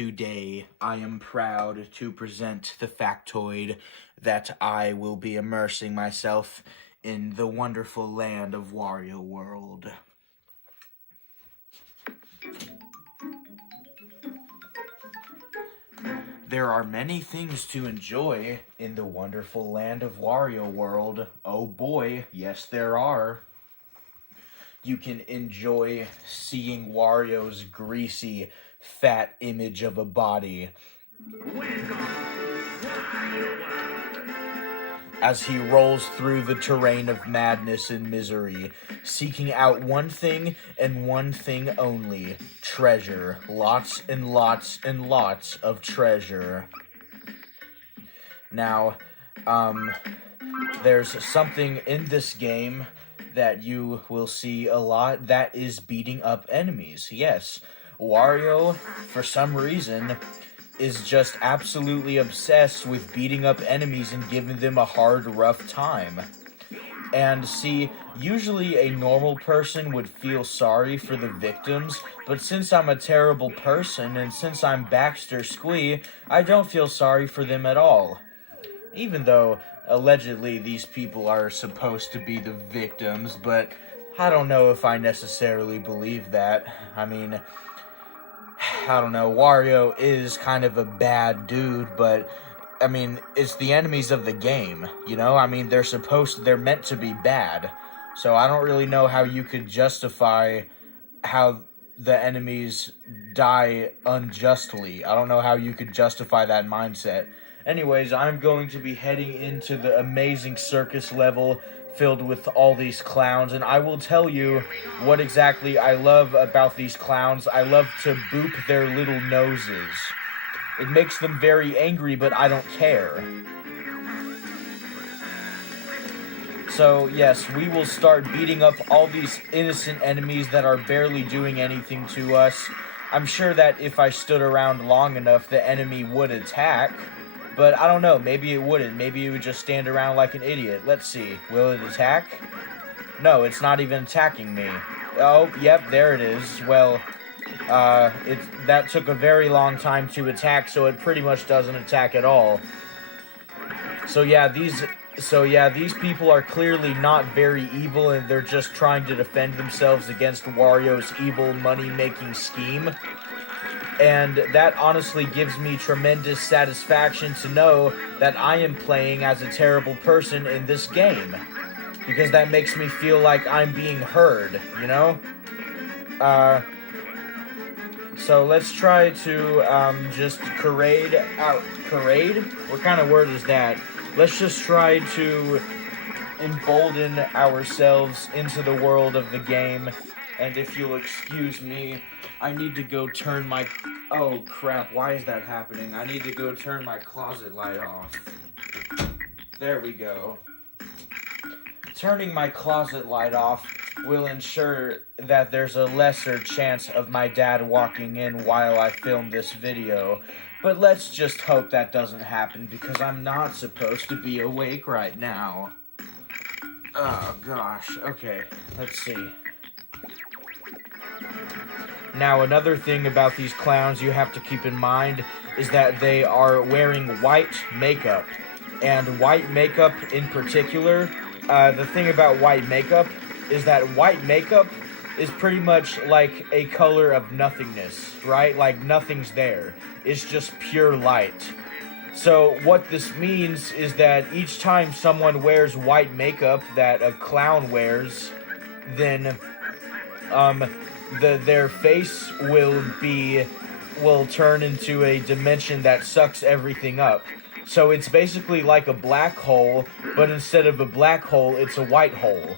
today I am proud to present the factoid that I will be immersing myself in the wonderful land of Wario World. There are many things to enjoy in the wonderful land of Wario World. Oh boy, yes there are. You can enjoy seeing Wario's greasy, fat image of a body as he rolls through the terrain of madness and misery, seeking out one thing and one thing only: treasure. Lots and lots and lots of treasure. Now, there's something in this game that you will see a lot, that is beating up enemies. Yes, Wario, for some reason, is just absolutely obsessed with beating up enemies and giving them a hard, rough time. And see, usually a normal person would feel sorry for the victims, but since I'm a terrible person and since I'm Baxter Squee, I don't feel sorry for them at all. Even though, allegedly, these people are supposed to be the victims, but I don't know if I necessarily believe that. I mean, I don't know, Wario is kind of a bad dude, but, I mean, it's the enemies of the game, you know? I mean, they're meant to be bad, so I don't really know how you could justify how the enemies die unjustly. I don't know how you could justify that mindset. Anyways, I'm going to be heading into the amazing circus level filled with all these clowns, and I will tell you what exactly I love about these clowns. I love to boop their little noses. It makes them very angry, but I don't care. So, yes, we will start beating up all these innocent enemies that are barely doing anything to us. I'm sure that if I stood around long enough, the enemy would attack. But I don't know, maybe it wouldn't. Maybe it would just stand around like an idiot. Let's see. Will it attack? No, it's not even attacking me. Oh, yep, there it is. Well, that took a very long time to attack, so it pretty much doesn't attack at all. So yeah, these people are clearly not very evil, and they're just trying to defend themselves against Wario's evil money-making scheme. And that honestly gives me tremendous satisfaction to know that I am playing as a terrible person in this game. Because that makes me feel like I'm being heard, you know? So let's try to, just parade out. Parade? What kind of word is that? Let's just try to embolden ourselves into the world of the game. And if you'll excuse me, I need to go turn my... Oh, crap, why is that happening? I need to go turn my closet light off. There we go. Turning my closet light off will ensure that there's a lesser chance of my dad walking in while I film this video. But let's just hope that doesn't happen, because I'm not supposed to be awake right now. Oh, gosh. Okay, let's see. Now, another thing about these clowns you have to keep in mind is that they are wearing white makeup. And white makeup in particular, the thing about white makeup is that white makeup is pretty much like a color of nothingness, right? Like nothing's there. It's just pure light. So what this means is that each time someone wears white makeup that a clown wears, then their face will turn into a dimension that sucks everything up. So it's basically like a black hole, but instead of a black hole, it's a white hole.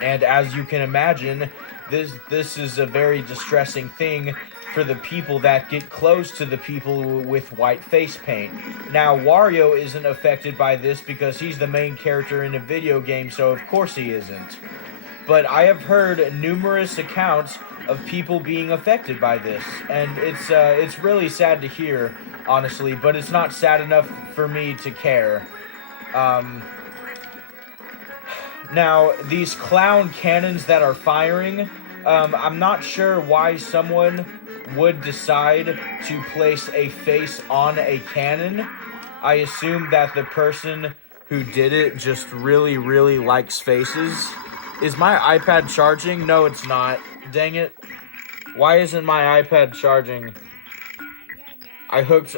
And as you can imagine, this is a very distressing thing for the people that get close to the people with white face paint. Now, Wario isn't affected by this because he's the main character in a video game, so of course he isn't. But I have heard numerous accounts of people being affected by this, and it's really sad to hear, honestly, but it's not sad enough for me to care. Now, these clown cannons that are firing, I'm not sure why someone would decide to place a face on a cannon, I assume that the person who did it just really, really likes faces. Is my iPad charging? No, it's not. Dang it. Why isn't my iPad charging? I hooked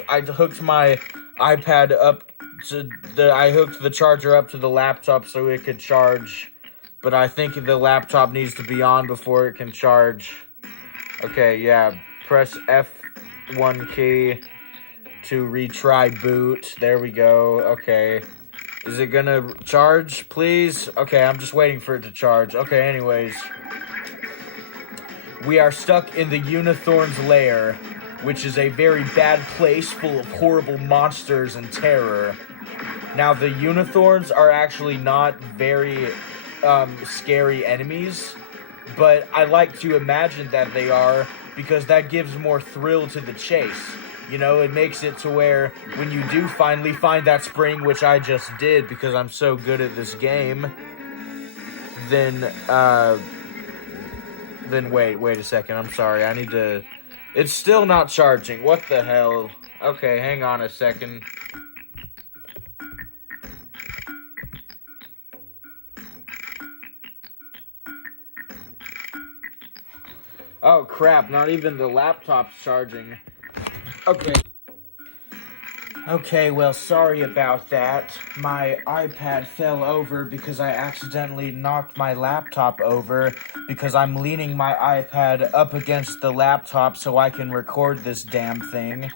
my iPad up to I hooked the charger up to the laptop so it could charge. But I think the laptop needs to be on before it can charge. Okay, yeah. Press F1 key to retry boot. There we go. Okay. Is it gonna charge, please? Okay, I'm just waiting for it to charge. Okay, anyways. We are stuck in the Unithorn's lair, which is a very bad place full of horrible monsters and terror. Now, the Unithorns are actually not very scary enemies, but I like to imagine that they are because that gives more thrill to the chase. You know, it makes it to where when you do finally find that spring, which I just did because I'm so good at this game, then wait a second. I'm sorry. I need to... It's still not charging. What the hell? Okay, hang on a second. Oh, crap. Not even the laptop's charging. Okay. Okay, well, sorry about that. My iPad fell over because I accidentally knocked my laptop over because I'm leaning my iPad up against the laptop so I can record this damn thing.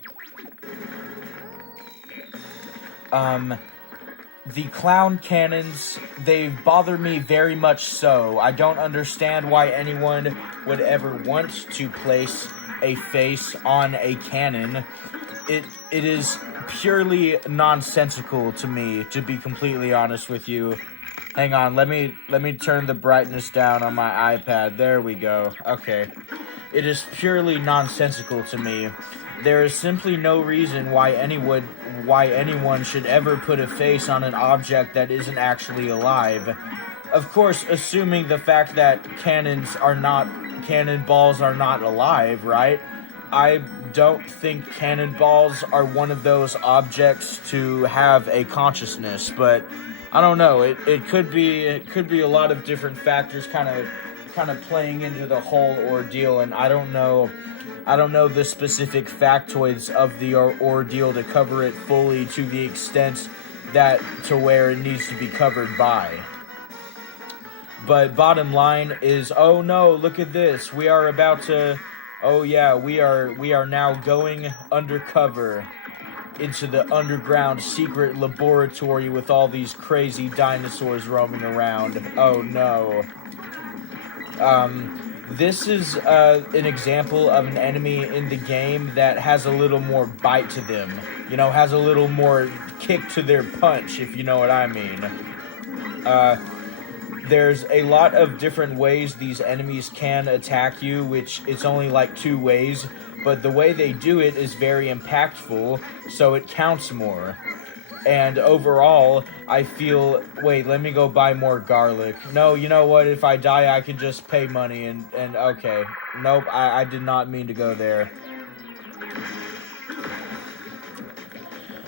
The clown cannons, they bother me very much so. I don't understand why anyone would ever want to place a face on a cannon. It is purely nonsensical to me, to be completely honest with you. Hang on, let me turn the brightness down on my iPad. There we go. Okay. It is purely nonsensical to me. There is simply no reason why anyone should ever put a face on an object that isn't actually alive. Of course, assuming the fact that cannonballs are not alive, right? I don't think cannonballs are one of those objects to have a consciousness, but I don't know. It could be a lot of different factors kind of playing into the whole ordeal, and I don't know the specific factoids of the ordeal to cover it fully to the extent that to where it needs to be covered by. But bottom line is, oh no, look at this. We are about to... Oh yeah, we are now going undercover into the underground secret laboratory with all these crazy dinosaurs roaming around. Oh no. This is an example of an enemy in the game that has a little more bite to them. You know, has a little more kick to their punch, if you know what I mean. There's a lot of different ways these enemies can attack you, which it's only like 2 ways, but the way they do it is very impactful, so it counts more. And overall, I feel... Wait, let me go buy more garlic. No, you know what? If I die, I can just pay money and okay. Nope, I did not mean to go there.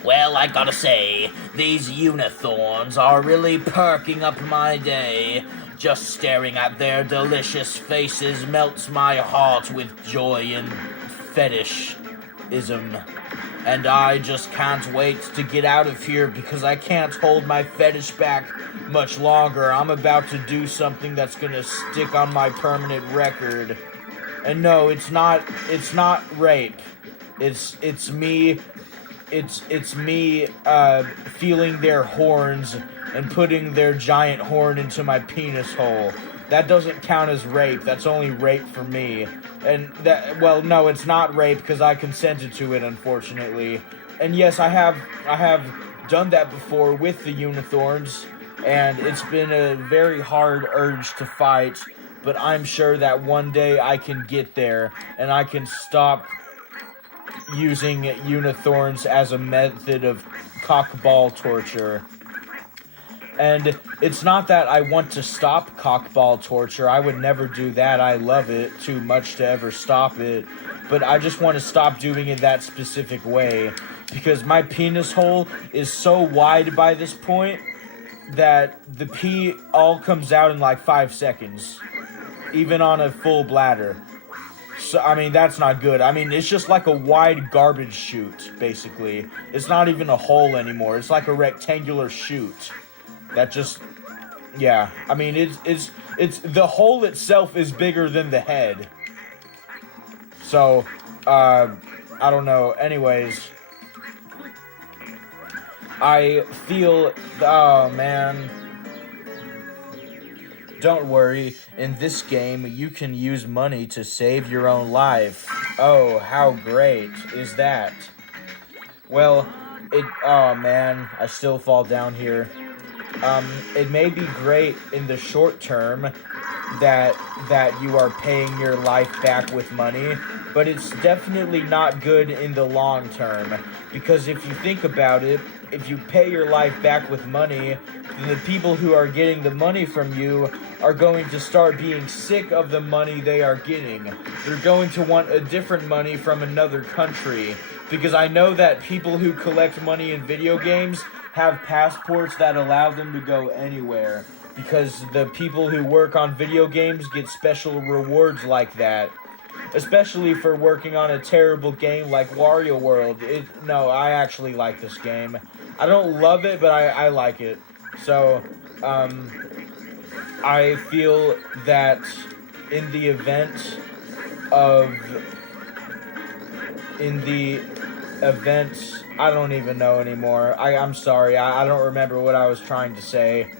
Well, I gotta say, these Unithorns are really perking up my day. Just staring at their delicious faces melts my heart with joy and fetishism. And I just can't wait to get out of here because I can't hold my fetish back much longer. I'm about to do something that's gonna stick on my permanent record. And no, it's not rape. It's me feeling their horns and putting their giant horn into my penis hole. That doesn't count as rape. That's only rape for me. And that, well, no, it's not rape because I consented to it, unfortunately. And yes, I have done that before with the Unithorns, and it's been a very hard urge to fight, but I'm sure that one day I can get there, and I can stop using Unithorns as a method of cockball torture. And it's not that I want to stop cockball torture. I would never do that. I love it too much to ever stop it. but I just want to stop doing it that specific way because my penis hole is so wide by this point that the pee all comes out in like 5 seconds, even on a full bladder. So, I mean, that's not good. I mean, it's just like a wide garbage chute, basically. It's not even a hole anymore. It's like a rectangular chute. That just, yeah. I mean, it's the hole itself is bigger than the head. So, I don't know. Anyways, I feel, oh man. Don't worry, in this game, you can use money to save your own life. Oh, how great is that? Well, oh man, I still fall down here. It may be great in the short term that you are paying your life back with money, but it's definitely not good in the long term. Because if you think about it, if you pay your life back with money, then the people who are getting the money from you are going to start being sick of the money they are getting. They're going to want a different money from another country. Because I know that people who collect money in video games have passports that allow them to go anywhere. Because the people who work on video games get special rewards like that. Especially for working on a terrible game like Wario World. No, I actually like this game. I don't love it, but I like it. So, I feel that in the event, I don't even know anymore. I'm sorry, I don't remember what I was trying to say.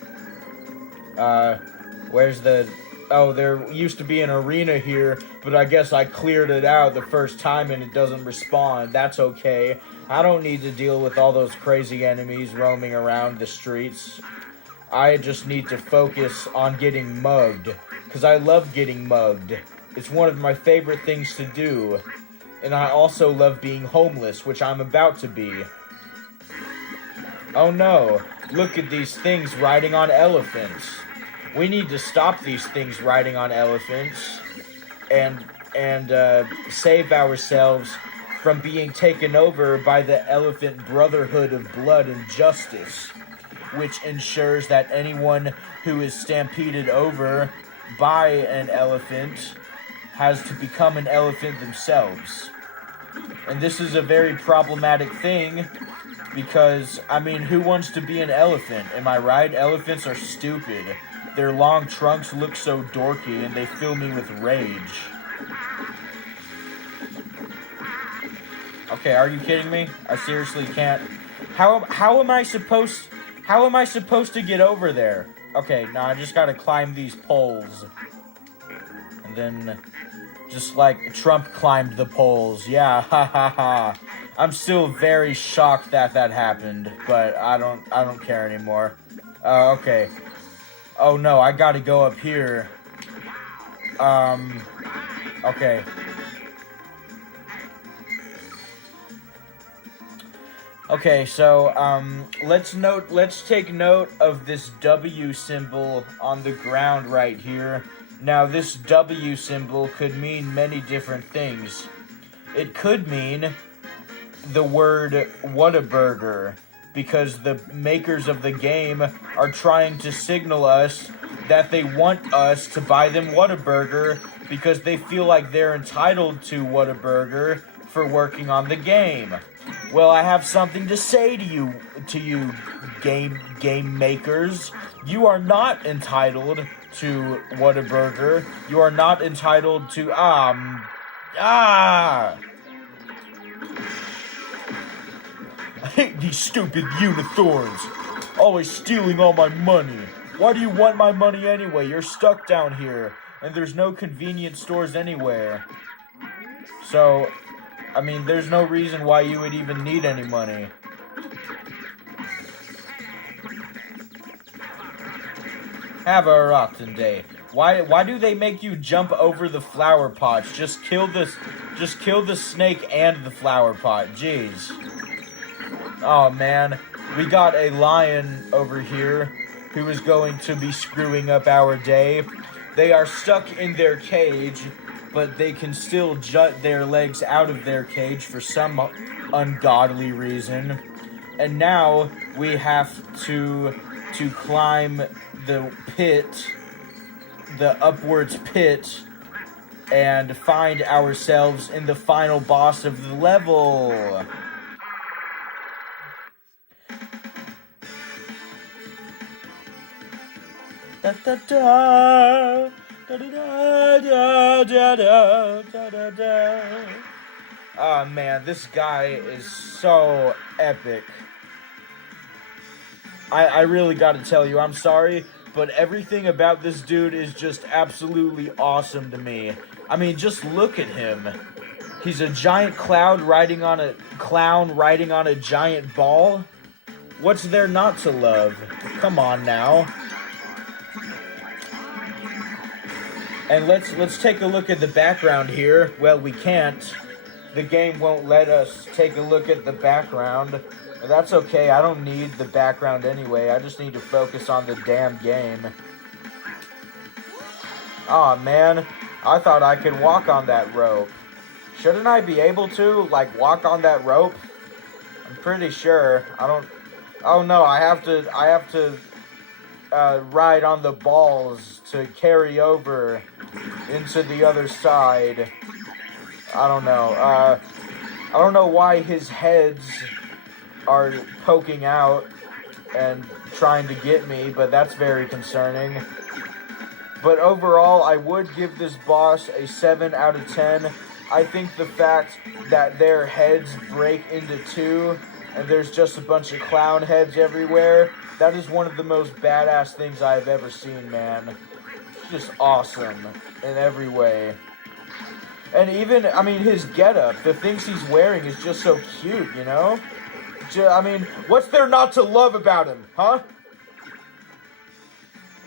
Where's the... Oh, there used to be an arena here, but I guess I cleared it out the first time and it doesn't respond. That's okay. I don't need to deal with all those crazy enemies roaming around the streets. I just need to focus on getting mugged, because I love getting mugged. It's one of my favorite things to do. And I also love being homeless, which I'm about to be. Oh no, look at these things riding on elephants. We need to stop these things riding on elephants and save ourselves from being taken over by the Elephant Brotherhood of Blood and Justice, which ensures that anyone who is stampeded over by an elephant has to become an elephant themselves. And this is a very problematic thing because, I mean, who wants to be an elephant? Am I right? Elephants are stupid. Their long trunks look so dorky and they fill me with rage. Okay, are you kidding me? I seriously can't. How am I supposed to get over there? Okay, now I just gotta climb these poles. And then just like Trump climbed the poles. Yeah, ha ha ha. I'm still very shocked that happened, but I don't care anymore. Okay. Oh no, I gotta go up here. Okay. Okay, so, let's take note of this W symbol on the ground right here. Now, this W symbol could mean many different things. It could mean the word Whataburger, because the makers of the game are trying to signal us that they want us to buy them Whataburger because they feel like they're entitled to Whataburger for working on the game. Well, I have something to say to you game makers. You are not entitled to Whataburger. You are not entitled to I hate these stupid unicorns. Always stealing all my money. Why do you want my money anyway? You're stuck down here, and there's no convenience stores anywhere. So, I mean, there's no reason why you would even need any money. Have a rotten day. Why do they make you jump over the flower pots? Just kill the snake and the flower pot. Jeez. Oh man, we got a lion over here who is going to be screwing up our day. They are stuck in their cage, but they can still jut their legs out of their cage for some ungodly reason. And now we have to climb the pit, the upwards pit, and find ourselves in the final boss of the level. Da da da da da da da da da da. Oh man, this guy is so epic. I really gotta tell you, I'm sorry, but everything about this dude is just absolutely awesome to me. I mean, just look at him. He's a giant clown riding on a giant ball. What's there not to love? Come on now. And let's take a look at the background here. Well, we can't. The game won't let us take a look at the background. But that's okay. I don't need the background anyway. I just need to focus on the damn game. Aw, man. I thought I could walk on that rope. Shouldn't I be able to, like, walk on that rope? I'm pretty sure. I don't... Oh, no. I have to ride on the balls to carry over into the other side. I don't know. I don't know why his heads are poking out and trying to get me, but that's very concerning. But overall, I would give this boss a 7 out of 10. I think the fact that their heads break into two and there's just a bunch of clown heads everywhere, that is one of the most badass things I've ever seen, man. It's just awesome in every way. And even, I mean, his getup, the things he's wearing is just so cute, you know? I mean, what's there not to love about him, huh?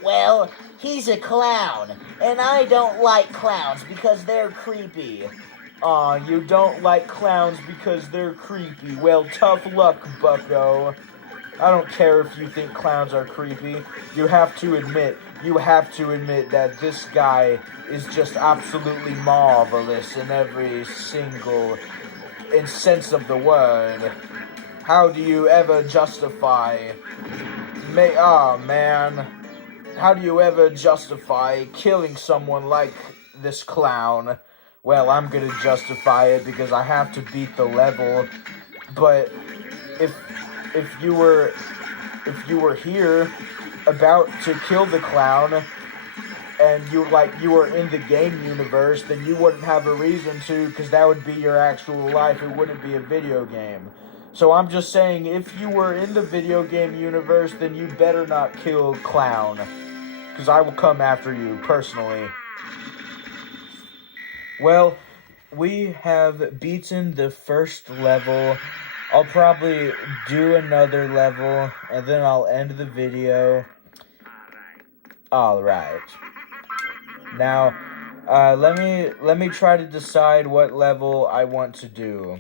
Well, he's a clown, and I don't like clowns because they're creepy. Aw, you don't like clowns because they're creepy. Well, tough luck, bucko. I don't care if you think clowns are creepy. You have to admit that this guy is just absolutely marvelous in every single sense of the word. How do you ever justify... How do you ever justify killing someone like this clown? Well, I'm gonna justify it because I have to beat the level. But if you were here about to kill the clown and you were in the game universe, then you wouldn't have a reason to, because that would be your actual life. It wouldn't be a video game. So I'm just saying, if you were in the video game universe, then you better not kill Clown, because I will come after you, personally. Well, we have beaten the first level. I'll probably do another level, and then I'll end the video. Alright. Now, let me try to decide what level I want to do.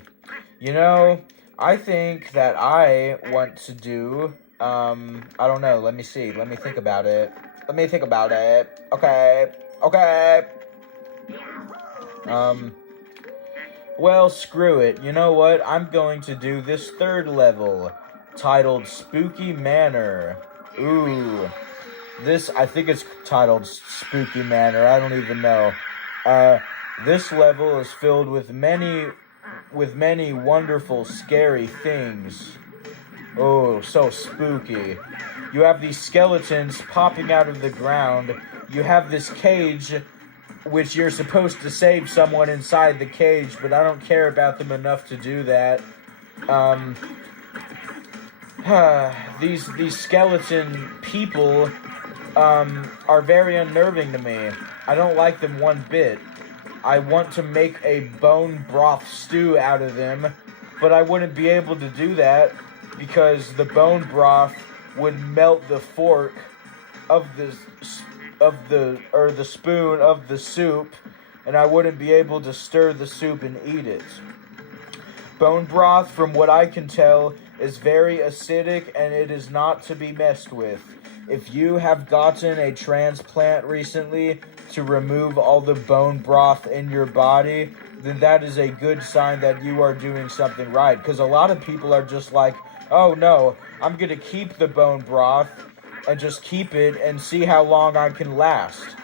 You know, I think that I want to do, I don't know, let me see, let me think about it. Okay. Well, screw it. You know what? I'm going to do this third level, titled Spooky Manor. Ooh. I think it's titled Spooky Manor. I don't even know. This level is filled with many wonderful, scary things. Oh, so spooky. You have these skeletons popping out of the ground. You have this cage, which you're supposed to save someone inside the cage, but I don't care about them enough to do that. These skeleton people, are very unnerving to me. I don't like them one bit. I want to make a bone broth stew out of them, but I wouldn't be able to do that because the bone broth would melt the fork of the spoon of the soup, and I wouldn't be able to stir the soup and eat it. Bone broth, from what I can tell, is very acidic and it is not to be messed with. If you have gotten a transplant recently, to remove all the bone broth in your body, then that is a good sign that you are doing something right. Because a lot of people are just like, oh no, I'm going to keep the bone broth and just keep it and see how long I can last.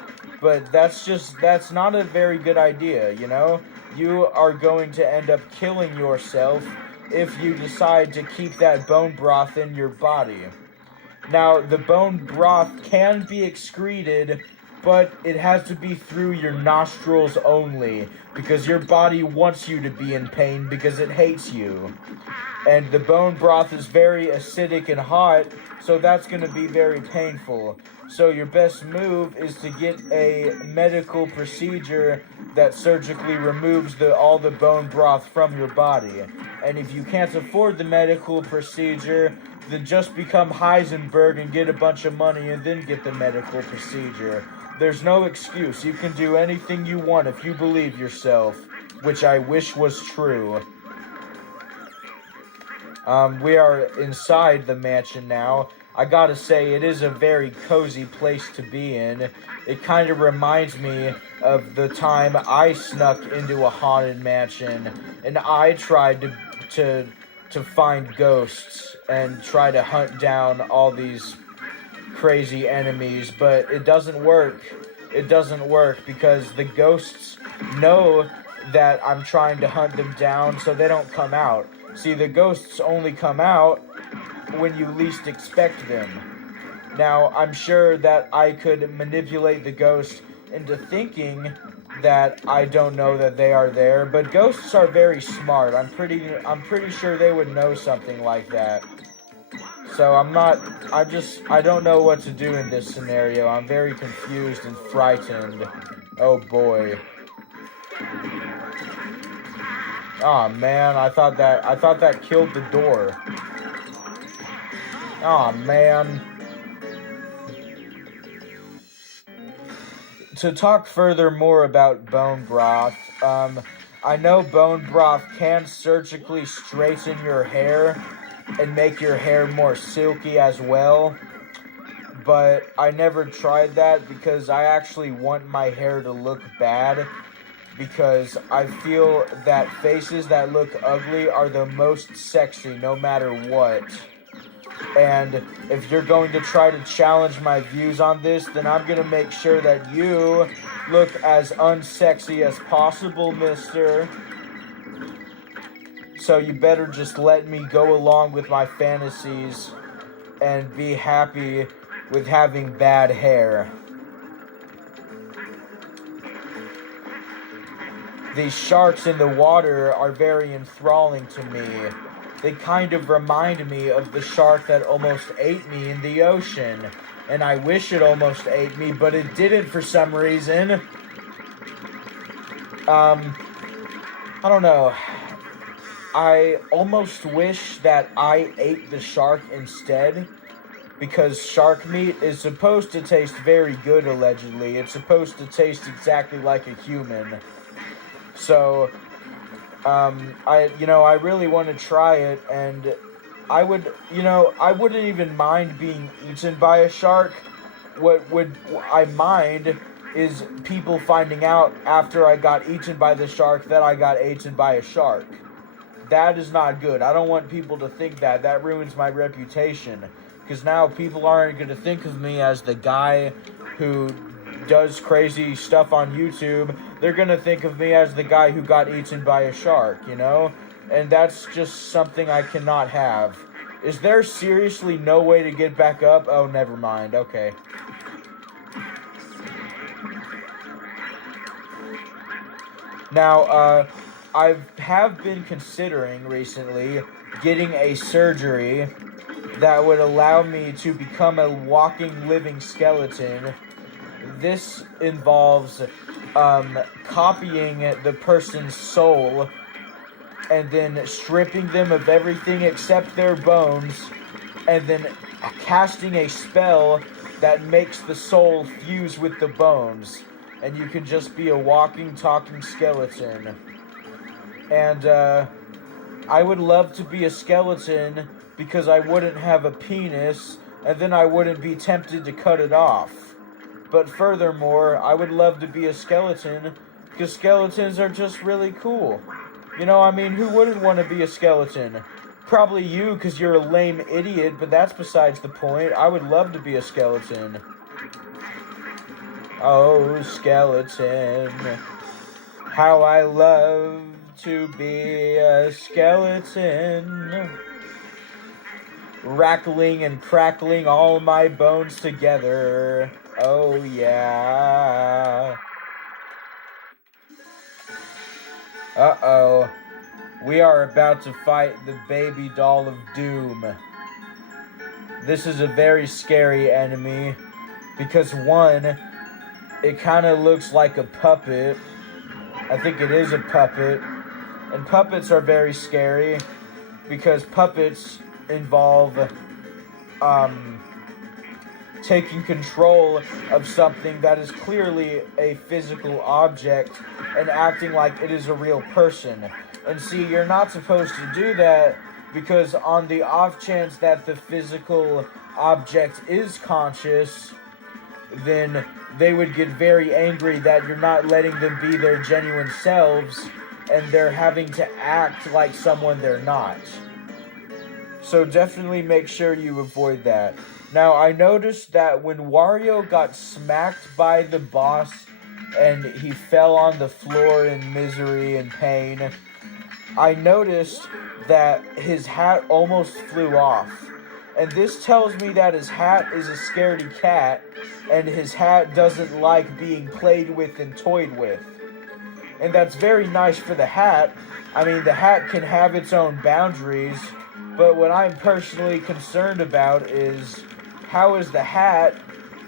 But that's not a very good idea, you know? You are going to end up killing yourself if you decide to keep that bone broth in your body. Now, the bone broth can be excreted, but it has to be through your nostrils only, because your body wants you to be in pain because it hates you. And the bone broth is very acidic and hot, so that's going to be very painful. So your best move is to get a medical procedure that surgically removes all the bone broth from your body. And if you can't afford the medical procedure, then just become Heisenberg and get a bunch of money and then get the medical procedure. There's no excuse. You can do anything you want if you believe yourself, which I wish was true. We are inside the mansion now. I gotta say, it is a very cozy place to be in. It kind of reminds me of the time I snuck into a haunted mansion and I tried to find ghosts and try to hunt down all these crazy enemies, but it doesn't work. It doesn't work because the ghosts know that I'm trying to hunt them down, so they don't come out. See, the ghosts only come out when you least expect them. Now, I'm sure that I could manipulate the ghost into thinking that I don't know that they are there, but ghosts are very smart. I'm pretty sure they would know something like that. So I don't know what to do in this scenario. I'm very confused and frightened. Oh boy. Aw, man, I thought that killed the door. Aw, man. To talk further more about bone broth, I know bone broth can surgically straighten your hair and make your hair more silky as well, but I never tried that because I actually want my hair to look bad, because I feel that faces that look ugly are the most sexy no matter what. And if you're going to try to challenge my views on this, then I'm going to make sure that you look as unsexy as possible, mister. So you better just let me go along with my fantasies and be happy with having bad hair. These sharks in the water are very enthralling to me. They kind of remind me of the shark that almost ate me in the ocean. And I wish it almost ate me, but it didn't for some reason. I don't know. I almost wish that I ate the shark instead, because shark meat is supposed to taste very good, allegedly. It's supposed to taste exactly like a human. So, I really want to try it, and I wouldn't even mind being eaten by a shark. What would I mind is people finding out after I got eaten by the shark that I got eaten by a shark. That is not good. I don't want people to think that. That ruins my reputation. Because now people aren't going to think of me as the guy who does crazy stuff on YouTube. They're going to think of me as the guy who got eaten by a shark, you know? And that's just something I cannot have. Is there seriously no way to get back up? Oh, never mind. Okay. Now, I have been considering recently getting a surgery that would allow me to become a walking, living skeleton. This involves copying the person's soul and then stripping them of everything except their bones, and then casting a spell that makes the soul fuse with the bones, and you can just be a walking, talking skeleton. And I would love to be a skeleton because I wouldn't have a penis, and then I wouldn't be tempted to cut it off. But furthermore, I would love to be a skeleton, because skeletons are just really cool. You know, I mean, who wouldn't want to be a skeleton? Probably you, because you're a lame idiot, but that's besides the point. I would love to be a skeleton. Oh, skeleton. How I love to be a skeleton. Rattling and crackling all my bones together. Oh, yeah. Uh-oh. We are about to fight the baby doll of doom. This is a very scary enemy because, one, it kind of looks like a puppet. I think it is a puppet. And puppets are very scary because puppets involve taking control of something that is clearly a physical object and acting like it is a real person. And see, you're not supposed to do that because on the off chance that the physical object is conscious, then they would get very angry that you're not letting them be their genuine selves and they're having to act like someone they're not. So definitely make sure you avoid that. Now, I noticed that when Wario got smacked by the boss and he fell on the floor in misery and pain, I noticed that his hat almost flew off. And this tells me that his hat is a scaredy cat, and his hat doesn't like being played with and toyed with. And that's very nice for the hat. I mean, the hat can have its own boundaries, but what I'm personally concerned about is how is the hat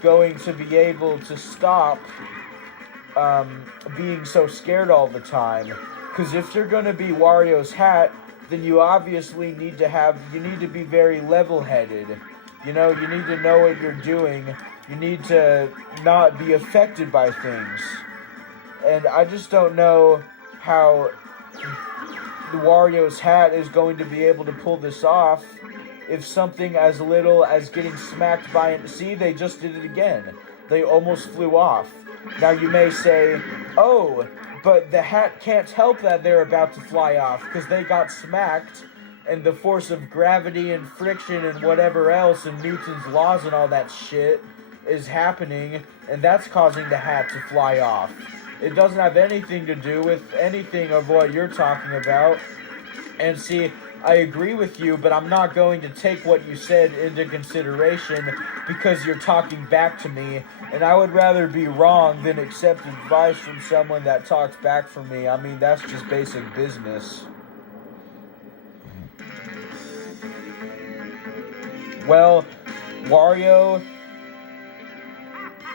going to be able to stop being so scared all the time? Because if you're going to be Wario's hat, then you obviously need to be very level-headed. You know, you need to know what you're doing. You need to not be affected by things. And I just don't know how the Wario's hat is going to be able to pull this off if something as little as getting smacked by it. See, they just did it again. They almost flew off. Now you may say, oh, but the hat can't help that they're about to fly off because they got smacked and the force of gravity and friction and whatever else and Newton's laws and all that shit is happening, and that's causing the hat to fly off. It doesn't have anything to do with anything of what you're talking about. And see, I agree with you, but I'm not going to take what you said into consideration because you're talking back to me, and I would rather be wrong than accept advice from someone that talks back from me. I mean, that's just basic business. Well, Wario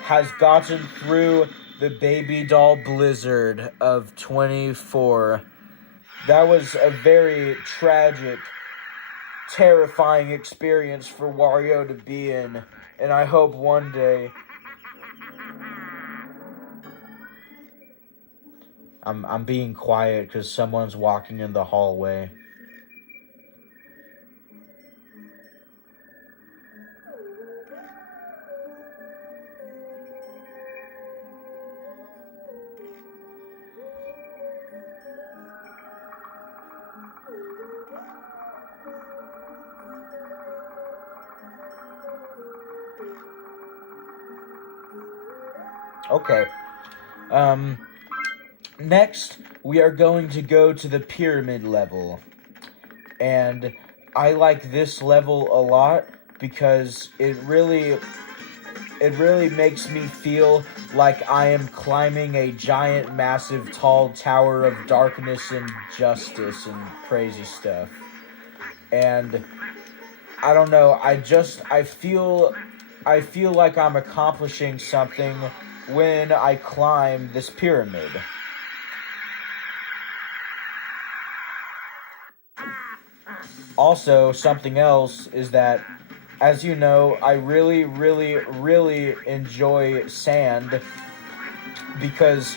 has gotten through the baby doll blizzard of 24. That was a very tragic, terrifying experience for Wario to be in, and I hope one day I'm being quiet because someone's walking in the hallway. Okay. Next, we are going to go to the pyramid level. And I like this level a lot because it really makes me feel like I am climbing a giant, massive, tall tower of darkness and justice and crazy stuff. And I don't know, I feel like I'm accomplishing something when I climb this pyramid. Also, something else is that, as you know, I really, really, really enjoy sand because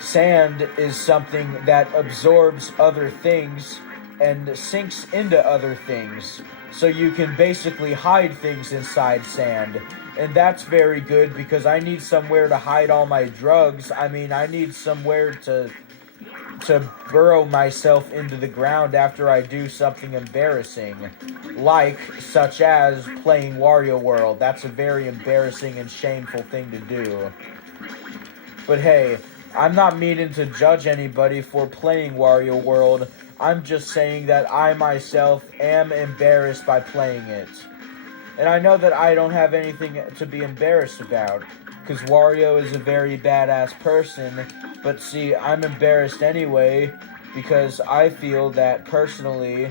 sand is something that absorbs other things and sinks into other things. So you can basically hide things inside sand. And that's very good because I need somewhere to hide all my drugs. I mean, I need somewhere to burrow myself into the ground after I do something embarrassing. Like, such as playing Wario World. That's a very embarrassing and shameful thing to do. But hey, I'm not meaning to judge anybody for playing Wario World. I'm just saying that I myself am embarrassed by playing it. And I know that I don't have anything to be embarrassed about, because Wario is a very badass person. But see, I'm embarrassed anyway, because I feel that personally,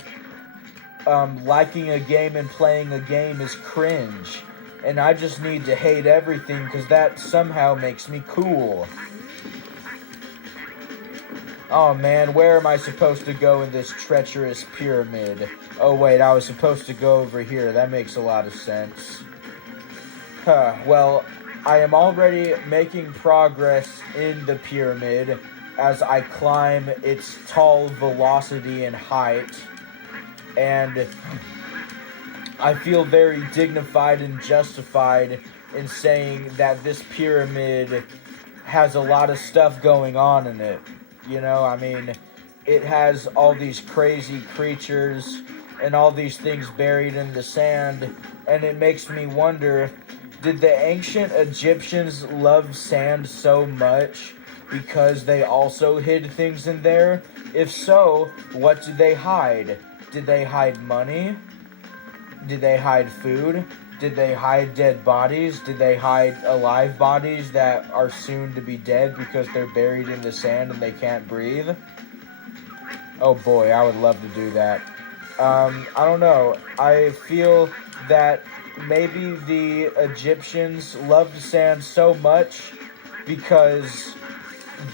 liking a game and playing a game is cringe. And I just need to hate everything, because that somehow makes me cool. Oh man, where am I supposed to go in this treacherous pyramid? Oh wait, I was supposed to go over here. That makes a lot of sense. Well, I am already making progress in the pyramid as I climb its tall velocity and height. And I feel very dignified and justified in saying that this pyramid has a lot of stuff going on in it. You know, I mean, it has all these crazy creatures and all these things buried in the sand, and it makes me wonder, did the ancient Egyptians love sand so much because they also hid things in there? If so, what did they hide? Did they hide money? Did they hide food? Did they hide dead bodies? Did they hide alive bodies that are soon to be dead because they're buried in the sand and they can't breathe? Oh boy, I would love to do that. I don't know. I feel that maybe the Egyptians loved sand so much because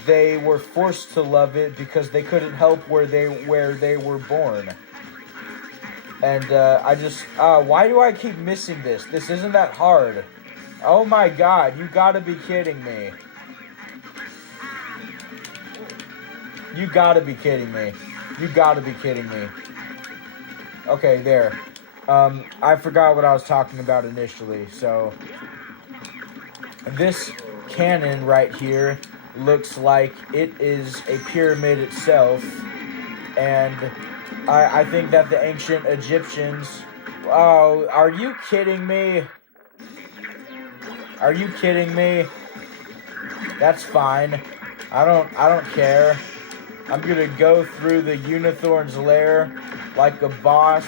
they were forced to love it because they couldn't help where they were born. And why do I keep missing this? This isn't that hard. Oh my god, you gotta be kidding me. You gotta be kidding me. You gotta be kidding me. Okay, there. I forgot what I was talking about initially, so. This cannon right here looks like it is a pyramid itself, and I think that the ancient Egyptians... Oh, are you kidding me? Are you kidding me? That's fine. I don't care. I'm gonna go through the Unithorn's lair like a boss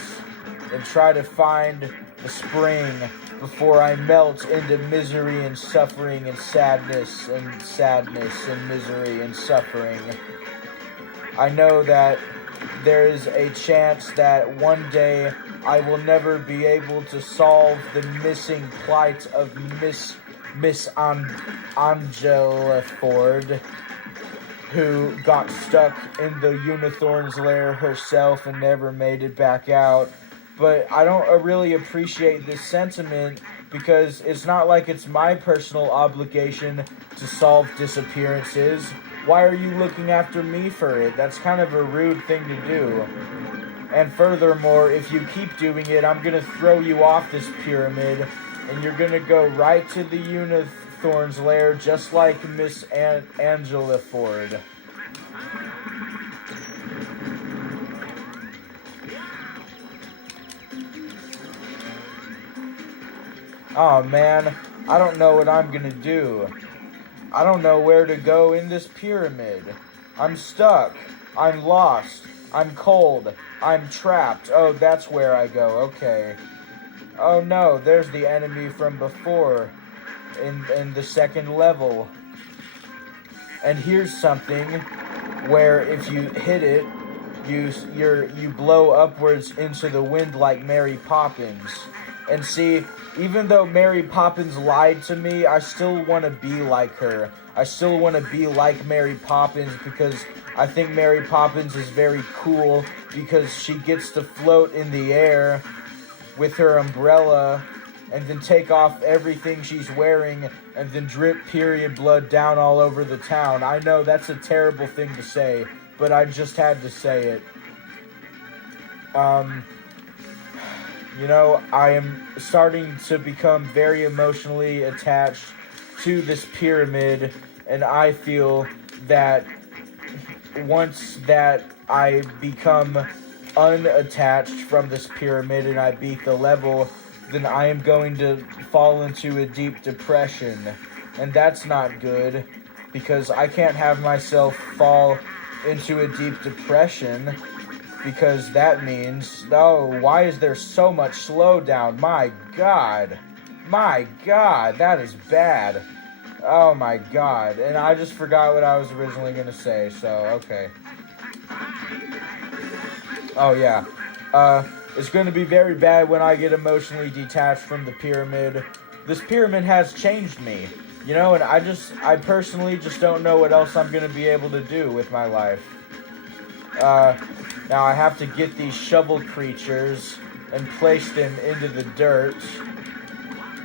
and try to find the spring before I melt into misery and suffering and sadness and misery and suffering. I know that there is a chance that one day I will never be able to solve the missing plight of Miss Angela Ford, who got stuck in the Unithorn's lair herself and never made it back out. But I don't really appreciate this sentiment because it's not like it's my personal obligation to solve disappearances. Why are you looking after me for it? That's kind of a rude thing to do. And furthermore, if you keep doing it, I'm gonna throw you off this pyramid, and you're gonna go right to the Unithorn's lair, just like Miss Angela Ford. Oh man, I don't know what I'm gonna do. I don't know where to go in this pyramid. I'm stuck. I'm lost. I'm cold. I'm trapped. Oh, that's where I go. Okay. Oh no, there's the enemy from before in the second level. And here's something where if you hit it, you blow upwards into the wind like Mary Poppins. And see, even though Mary Poppins lied to me, I still want to be like her. I still want to be like Mary Poppins because I think Mary Poppins is very cool because she gets to float in the air with her umbrella and then take off everything she's wearing and then drip period blood down all over the town. I know that's a terrible thing to say, but I just had to say it. Um, I am starting to become very emotionally attached to this pyramid, and I feel that once that I become unattached from this pyramid and I beat the level, then I am going to fall into a deep depression. And that's not good, because I can't have myself fall into a deep depression, because that means, oh, why is there so much slowdown? My God, that is bad. Oh my God, and I just forgot what I was originally gonna say, so okay. Oh yeah, it's gonna be very bad when I get emotionally detached from the pyramid. This pyramid has changed me, and I personally just don't know what else I'm gonna be able to do with my life. Now I have to get these shovel creatures and place them into the dirt.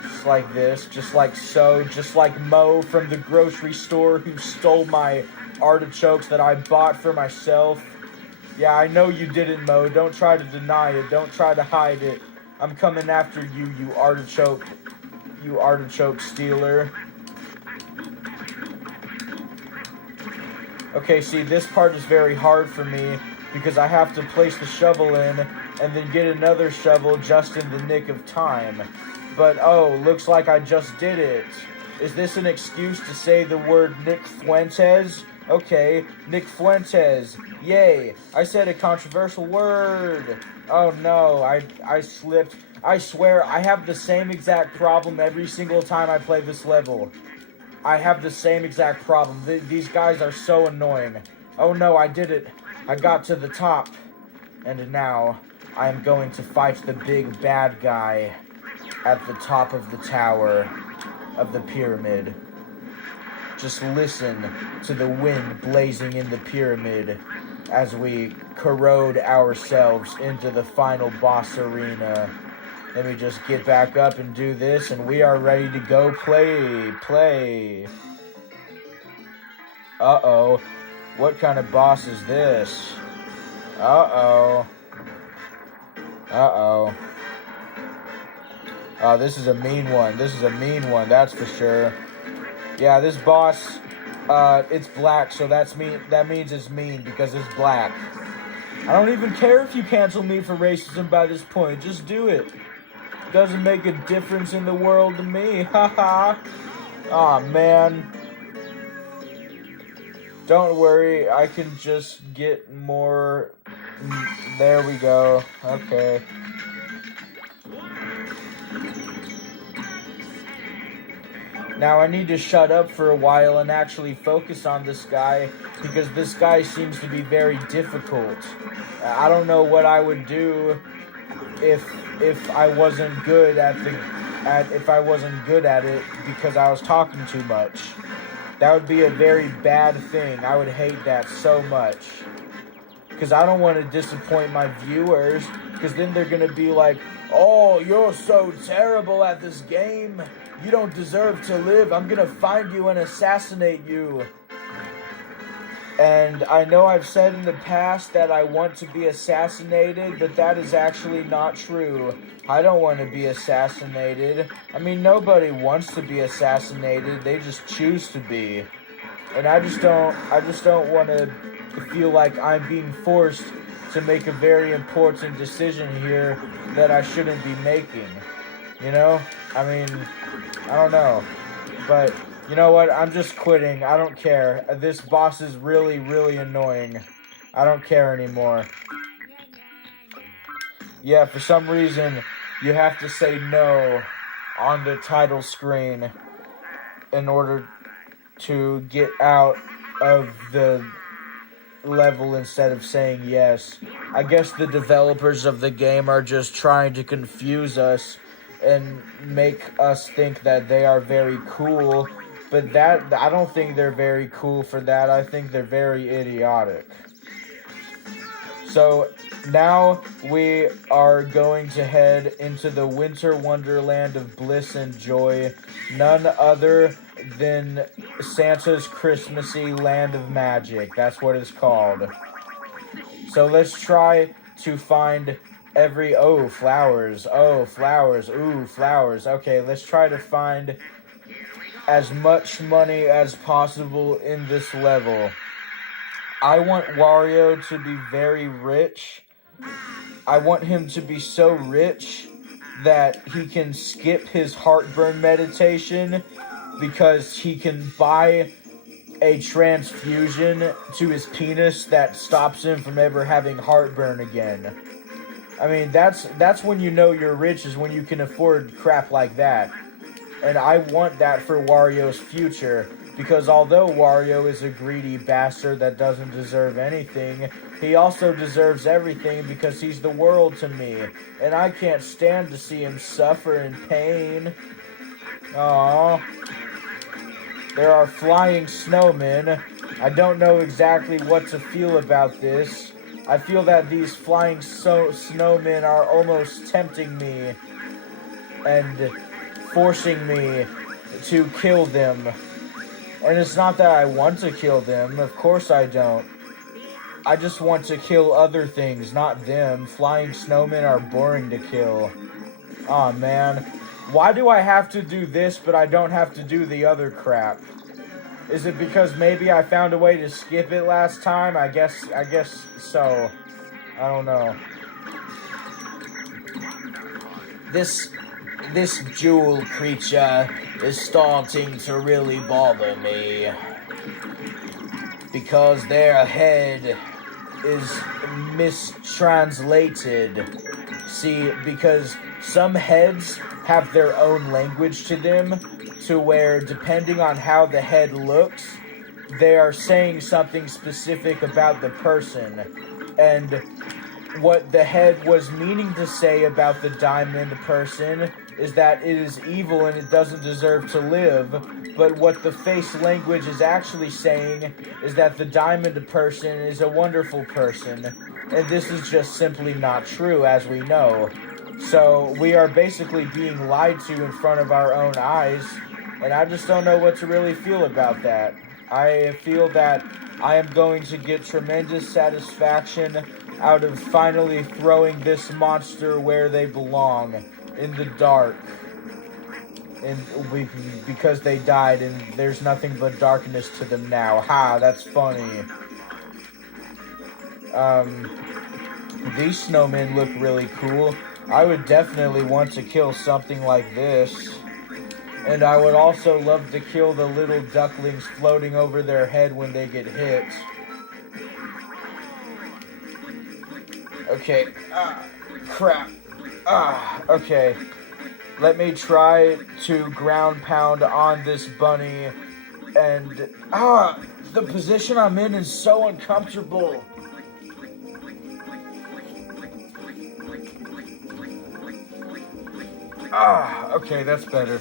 Just like this, just like so, just like Mo from the grocery store who stole my artichokes that I bought for myself. Yeah, I know you didn't, Mo. Don't try to deny it. Don't try to hide it. I'm coming after you, you artichoke stealer. Okay, see, this part is very hard for me because I have to place the shovel in and then get another shovel just in the nick of time. But oh, looks like I just did it. Is this an excuse to say the word Nick Fuentes? Okay, Nick Fuentes. Yay, I said a controversial word. Oh no, I slipped. I swear, I have the same exact problem every single time I play this level. I have the same exact problem. These guys are so annoying. Oh no, I did it. I got to the top. And now, I am going to fight the big bad guy at the top of the tower of the pyramid. Just listen to the wind blazing in the pyramid as we corrode ourselves into the final boss arena. Let me just get back up and do this, and we are ready to go play. Uh-oh. What kind of boss is this? Uh-oh. Oh, this is a mean one. That's for sure. Yeah, this boss, it's black, so that means it's mean because it's black. I don't even care if you cancel me for racism by this point. Just do it. Doesn't make a difference in the world to me. Haha. Aw, man. Don't worry, I can just get more. There we go. Okay. Now I need to shut up for a while and actually focus on this guy, because this guy seems to be very difficult. I don't know what I would do if I wasn't good at it because I was talking too much. That would be a very bad thing. I would hate that so much. Because I don't want to disappoint my viewers, because then they're going to be like, oh, you're so terrible at this game. You don't deserve to live. I'm going to find you and assassinate you. And I know I've said in the past that I want to be assassinated, but that is actually not true. I don't want to be assassinated. I mean, nobody wants to be assassinated. They just choose to be. And I just don't want to feel like I'm being forced to make a very important decision here that I shouldn't be making. You know? I mean, I don't know. But you know what? I'm just quitting. I don't care. This boss is really, really annoying. I don't care anymore. Yeah, for some reason, you have to say no on the title screen in order to get out of the level instead of saying yes. I guess the developers of the game are just trying to confuse us and make us think that they are very cool, but that I don't think they're very cool for that. I think they're very idiotic. So now we are going to head into the winter wonderland of bliss and joy, none other than Santa's Christmassy land of magic. That's what it's called. So let's try to find every... Oh, flowers. Oh, flowers. Ooh, flowers. Okay, let's try to find as much money as possible in this level. I want Wario to be very rich. I want him to be so rich that he can skip his heartburn meditation because he can buy a transfusion to his penis that stops him from ever having heartburn again. I mean, that's when you know you're rich, is when you can afford crap like that. And I want that for Wario's future, because although Wario is a greedy bastard that doesn't deserve anything, he also deserves everything because he's the world to me, and I can't stand to see him suffer in pain. Aww. There are flying snowmen. I don't know exactly what to feel about this. I feel that these flying snowmen are almost tempting me and forcing me to kill them. And it's not that I want to kill them. Of course I don't. I just want to kill other things, not them. Flying snowmen are boring to kill. Aw, man. Why do I have to do this, but I don't have to do the other crap? Is it because maybe I found a way to skip it last time? I guess so. I don't know. This jewel creature is starting to really bother me, because their head is mistranslated. See, because some heads have their own language to them, to where depending on how the head looks, they are saying something specific about the person. And what the head was meaning to say about the diamond person is that it is evil and it doesn't deserve to live. But what the face language is actually saying is that the diamond person is a wonderful person. And this is just simply not true, as we know. So we are basically being lied to in front of our own eyes. And I just don't know what to really feel about that. I feel that I am going to get tremendous satisfaction out of finally throwing this monster where they belong, in the dark. And because they died and there's nothing but darkness to them now. Ha, that's funny. These snowmen look really cool. I would definitely want to kill something like this. And I would also love to kill the little ducklings floating over their head when they get hit. Okay. Crap. Okay. Let me try to ground pound on this bunny. And, the position I'm in is so uncomfortable. Okay, that's better.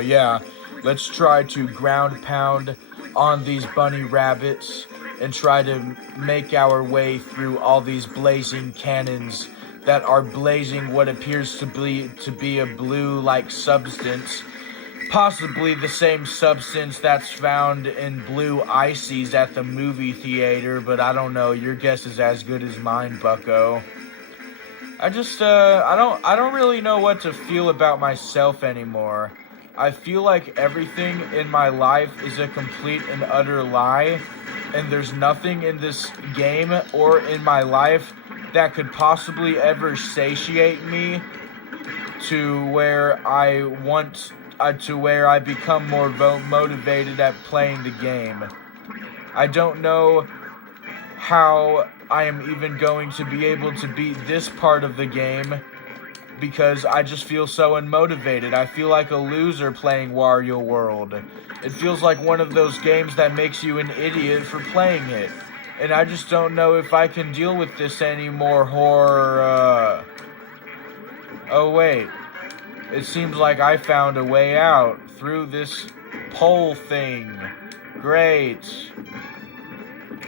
Yeah. Let's try to ground pound on these bunny rabbits and try to make our way through all these blazing cannons that are blazing what appears to be a blue-like substance. Possibly the same substance that's found in blue ices at the movie theater, but I don't know. Your guess is as good as mine, bucko. I don't really know what to feel about myself anymore. I feel like everything in my life is a complete and utter lie, and there's nothing in this game or in my life that could possibly ever satiate me to where I become more motivated at playing the game. I don't know how I am even going to be able to beat this part of the game because I just feel so unmotivated. I feel like a loser playing Wario World. It feels like one of those games that makes you an idiot for playing it. And I just don't know if I can deal with this anymore, horror. Oh wait. It seems like I found a way out through this pole thing. Great.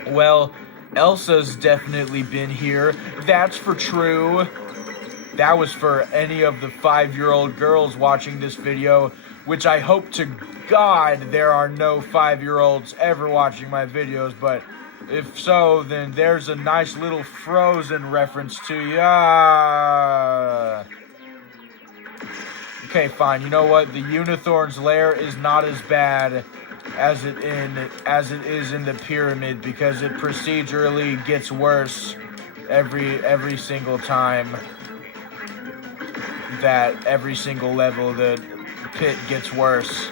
Well, Elsa's definitely been here. That's for true. That was for any of the 5-year-old girls watching this video, which I hope to God there are no 5-year-olds ever watching my videos, but If so, then there's a nice little Frozen reference to you. Ah. Okay, fine. You know what? The Unithorn's lair is not as bad as it is in the pyramid because it procedurally gets worse every single time that every single level the pit gets worse.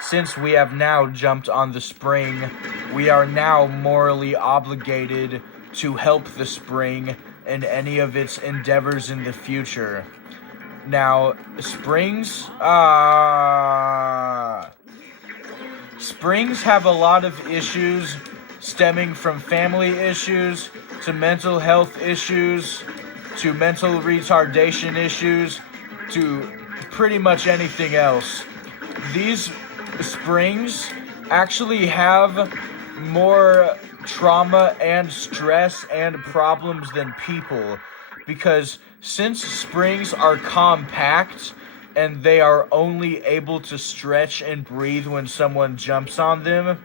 Since we have now jumped on the spring, we are now morally obligated to help the spring in any of its endeavors in the future. Now, springs have a lot of issues stemming from family issues to mental health issues to mental retardation issues to pretty much anything else. These springs actually have more trauma and stress and problems than people, because since springs are compact and they are only able to stretch and breathe when someone jumps on them,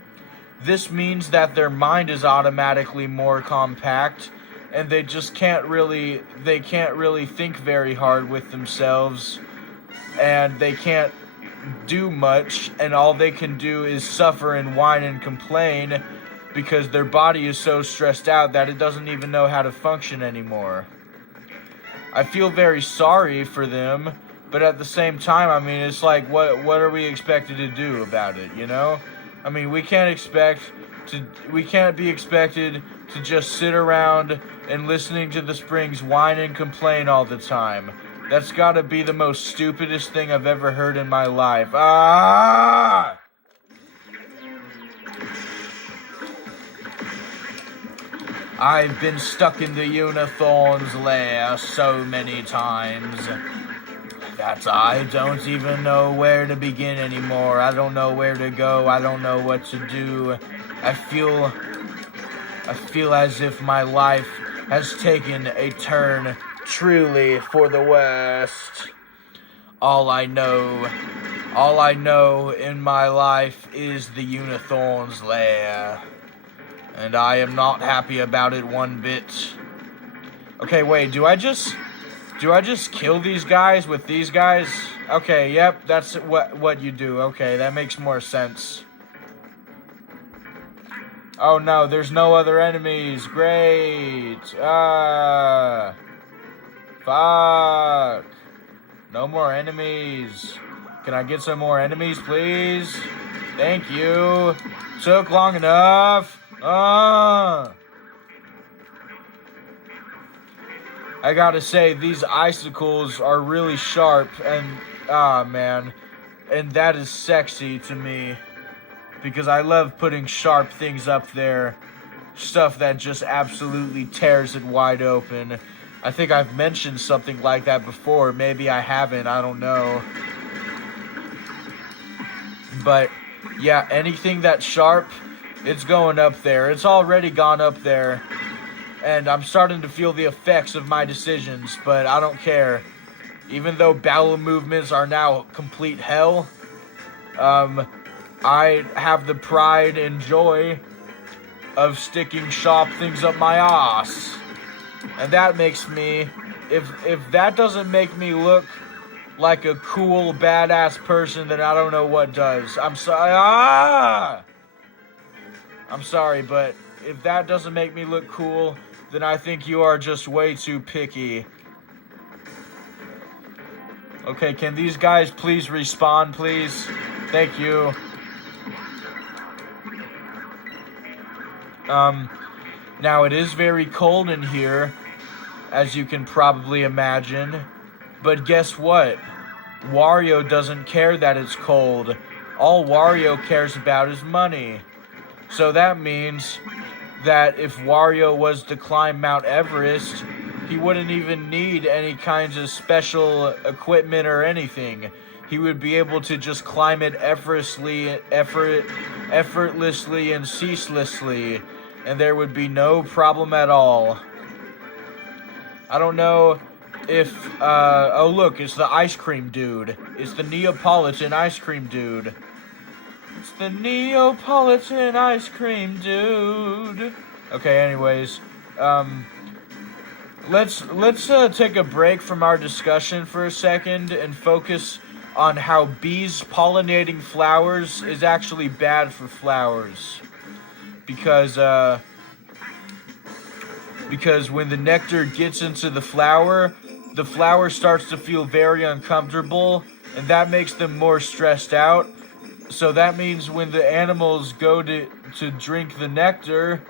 this means that their mind is automatically more compact and they just can't really think very hard with themselves, and they can't do much, and all they can do is suffer and whine and complain because their body is so stressed out that it doesn't even know how to function anymore. I feel very sorry for them, but at the same time, I mean, it's like, what are we expected to do about it, you know? I mean, we can't be expected to just sit around and listening to the springs whine and complain all the time. That's gotta be the most stupidest thing I've ever heard in my life. Ah! I've been stuck in the Unithorn's lair so many times that I don't even know where to begin anymore. I don't know where to go. I don't know what to do. I feel as if my life has taken a turn truly for the worst. All I know in my life is the Unithorn's lair, and I am not happy about it one bit. Okay, wait, do I just kill these guys with these guys? Okay, yep, that's what you do. Okay, that makes more sense. Oh no, there's no other enemies. Great. Fuck. No more enemies. Can I get some more enemies, please? Thank you. Took long enough. I gotta say, these icicles are really sharp, and man, and that is sexy to me, because I love putting sharp things up there, stuff that just absolutely tears it wide open. I think I've mentioned something like that before. Maybe I haven't, I don't know. But yeah, anything that's sharp, it's going up there. It's already gone up there. And I'm starting to feel the effects of my decisions, but I don't care. Even though bowel movements are now complete hell, I have the pride and joy of sticking sharp things up my ass. And that makes me, if that doesn't make me look like a cool, badass person, then I don't know what does. I'm sorry. I'm sorry, but if that doesn't make me look cool, then I think you are just way too picky. Okay, can these guys please respawn, please? Thank you. Now it is very cold in here, as you can probably imagine. But guess what? Wario doesn't care that it's cold. All Wario cares about is money. So that means that if Wario was to climb Mount Everest, he wouldn't even need any kinds of special equipment or anything. He would be able to just climb it effortlessly and ceaselessly, and there would be no problem at all. I don't know if, oh look, it's the ice cream dude. It's the Neapolitan ice cream dude. It's the Neapolitan ice cream dude. Okay, anyways, let's take a break from our discussion for a second and focus on how bees pollinating flowers is actually bad for flowers. Because when the nectar gets into the flower starts to feel very uncomfortable, and that makes them more stressed out. So that means when the animals go to drink the nectar,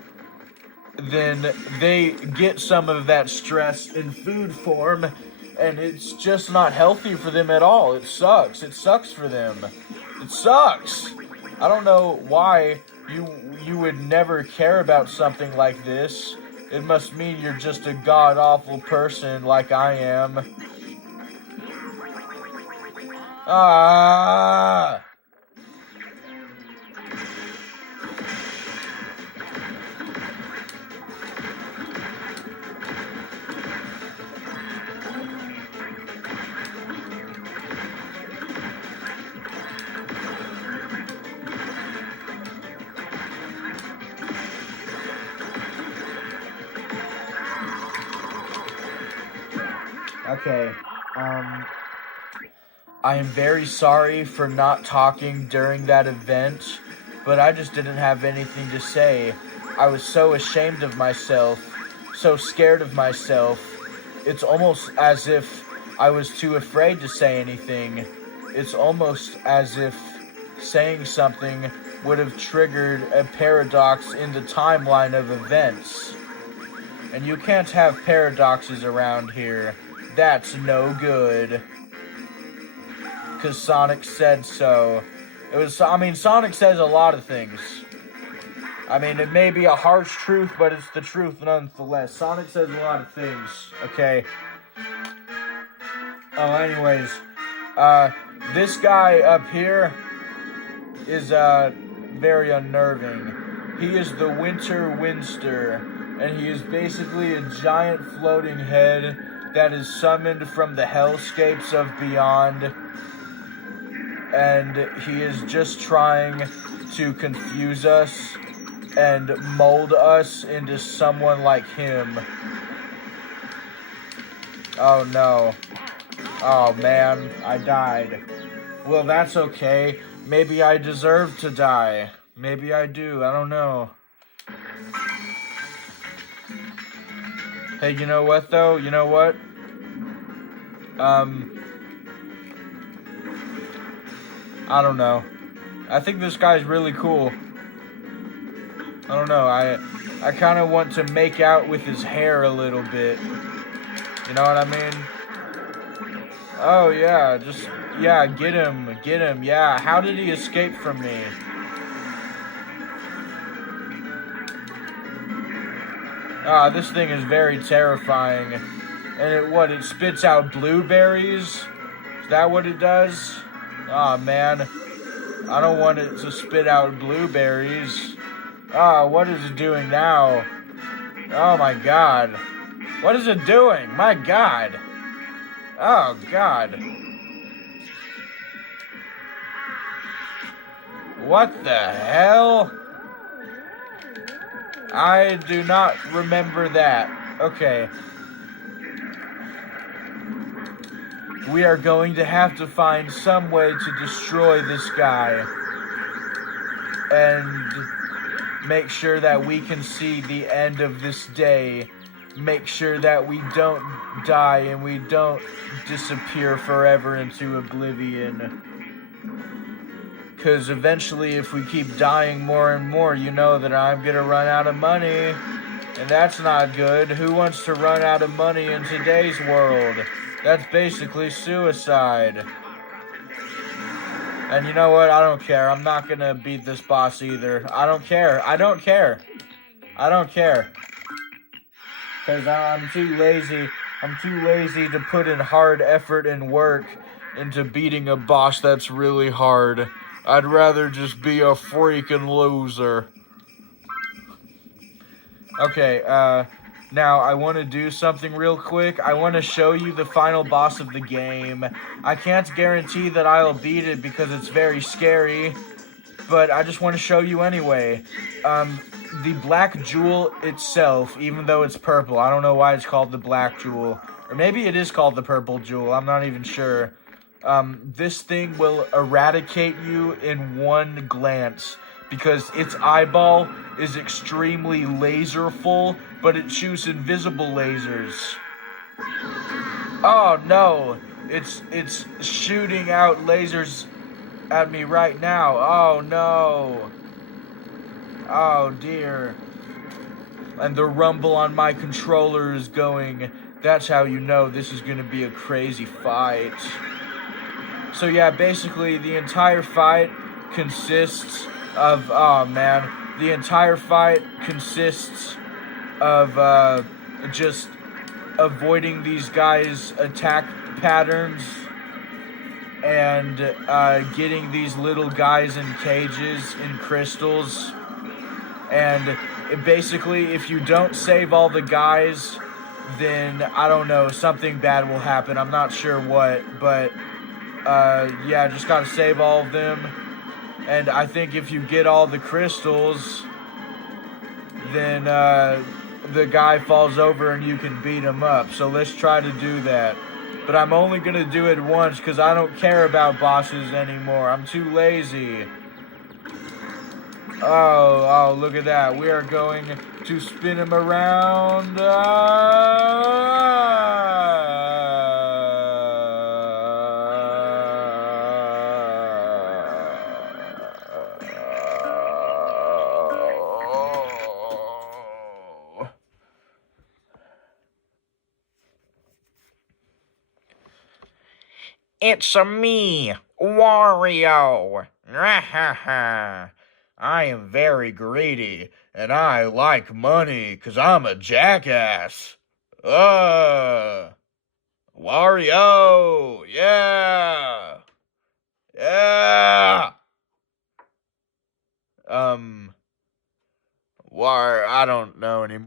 then they get some of that stress in food form, and it's just not healthy for them at all. It sucks. It sucks for them. It sucks. I don't know why you would never care about something like this. It must mean you're just a god-awful person like I am. Ah! Okay, I am very sorry for not talking during that event, but I just didn't have anything to say. I was so ashamed of myself, so scared of myself. It's almost as if I was too afraid to say anything. It's almost as if saying something would have triggered a paradox in the timeline of events. And you can't have paradoxes around here. That's no good. 'Cause Sonic said so. Sonic says a lot of things. I mean, it may be a harsh truth, but it's the truth nonetheless. Sonic says a lot of things, okay? Oh, anyways, this guy up here is, very unnerving. He is the Winter Winster, and he is basically a giant floating head that is summoned from the hellscapes of beyond, and he is just trying to confuse us and mold us into someone like him. Oh no. Oh man, I died. Well, that's okay. Maybe I deserve to die. Maybe I do, I don't know. Hey, you know what though? You know what? I don't know. I think this guy's really cool. I don't know. I kind of want to make out with his hair a little bit. You know what I mean? Oh yeah, get him. Yeah, how did he escape from me? Ah, this thing is very terrifying. And it spits out blueberries? Is that what it does? Aw, man. I don't want it to spit out blueberries. Ah, what is it doing now? Oh my god. What is it doing? My god. Oh god. What the hell? I do not remember that. Okay. We are going to have to find some way to destroy this guy and make sure that we can see the end of this day. Make sure that we don't die and we don't disappear forever into oblivion. Because eventually, if we keep dying more and more, you know that I'm gonna run out of money. And that's not good. Who wants to run out of money in today's world? That's basically suicide. And you know what? I don't care. I'm not gonna beat this boss either. I don't care. Because I'm too lazy. I'm too lazy to put in hard effort and work into beating a boss that's really hard. I'd rather just be a freaking loser. Okay, Now, I want to do something real quick. I want to show you the final boss of the game. I can't guarantee that I'll beat it because it's very scary, but I just want to show you anyway. The black jewel itself, even though it's purple, I don't know why it's called the black jewel. Or maybe it is called the purple jewel, I'm not even sure. This thing will eradicate you in one glance because its eyeball is extremely laserful, but it shoots invisible lasers. Oh no, it's shooting out lasers at me right now. Oh no. Oh dear. And the rumble on my controller is going. That's how you know this is going to be a crazy fight. So yeah, basically the entire fight consists of, oh man, the entire fight consists of just avoiding these guys' attack patterns and getting these little guys in cages in crystals. And basically, if you don't save all the guys, then I don't know, something bad will happen. I'm not sure what, but yeah, just gotta save all of them. And I think if you get all the crystals, then the guy falls over and you can beat him up. So let's try to do that. But I'm only gonna do it once because I don't care about bosses anymore. I'm too lazy. Oh, look at that. We are going to spin him around. It's me, Wario. I am very greedy, and I like money, 'cause I'm a jackass. Wario, yeah! Yeah! I don't know anymore.